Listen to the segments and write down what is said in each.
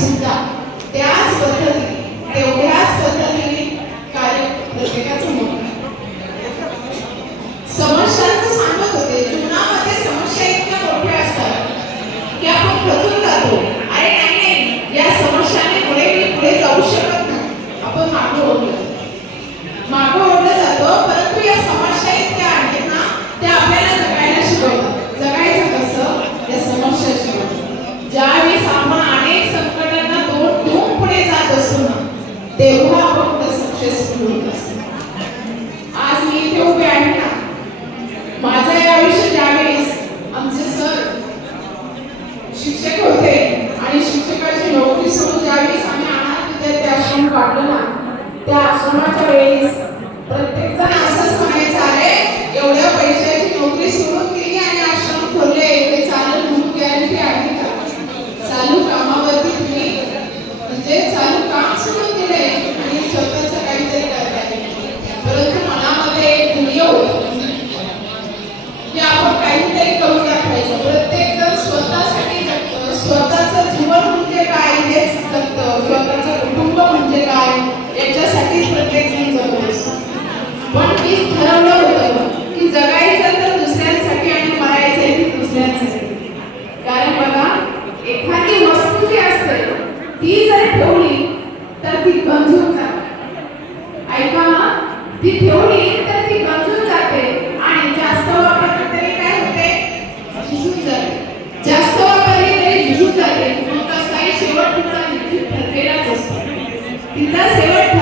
सुद्धा. त्याच पद्धतीने शिक्षक होते. आणि शिक्षकाची नोकरी सोडून ज्यावेळेस आम्ही अनाथ विद्यार्थी आश्रम काढलो ना. त्या आश्रमाच्या वेळेस प्रत्येक जण असंच म्हणायचं आहे एवढ्या पैशाची नोकरी सुरू quizás se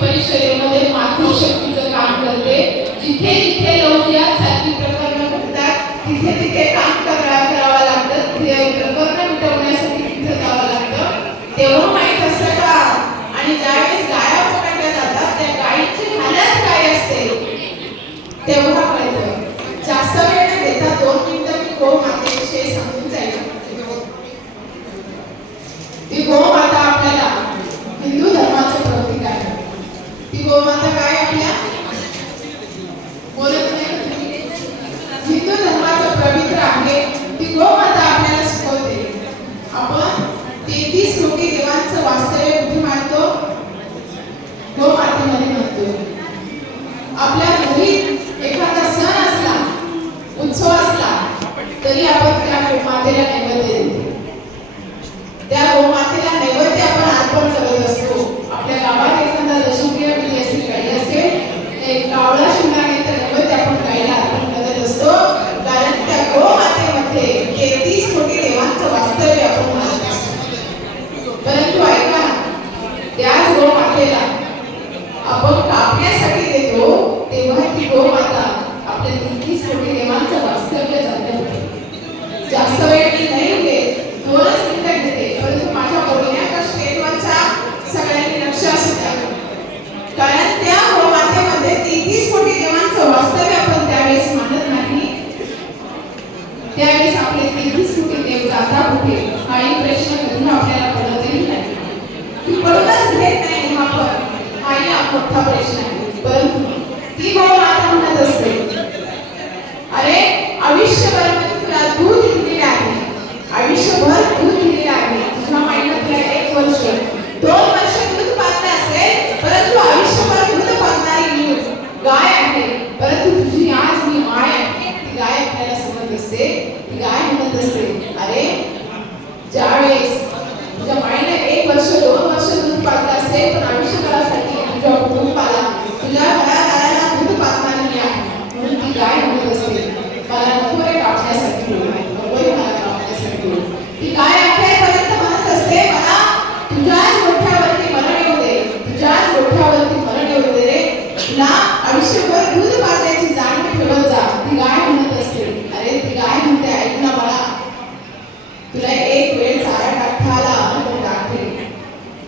പരീക്ഷ त्या गोमातेला नैवेद्य आपण अर्पण करतो.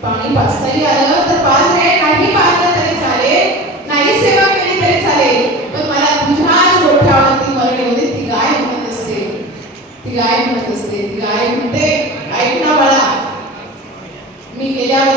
पाणी पाचताही आलं तर पाच रे नाही पाचलं तरी चालेल. नाही सेवा केली तरी चालेल. पण मला तुझ्याच गोठ्यावर ती मरणीमध्ये ती गाय म्हणत असते. ती गाय म्हणत असते ती गाय म्हणते ऐक ना बाळा मी गेल्यावर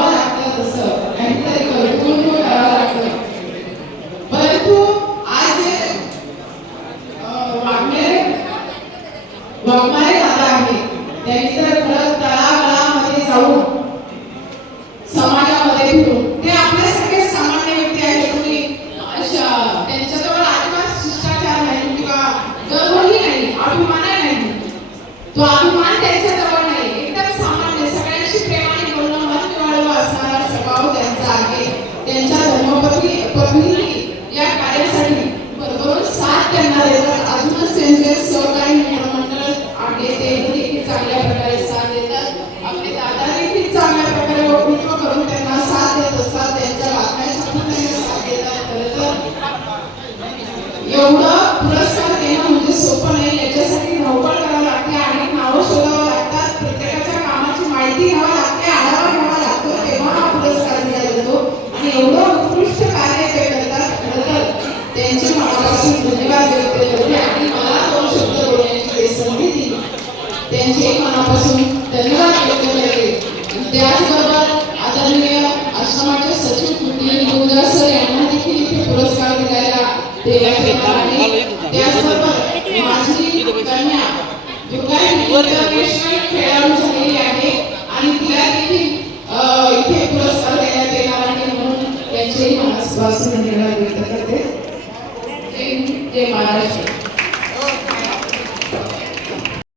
I'm not you to send your time. dewa itu, Dasabar, Masri, banyak. Juga ini international Film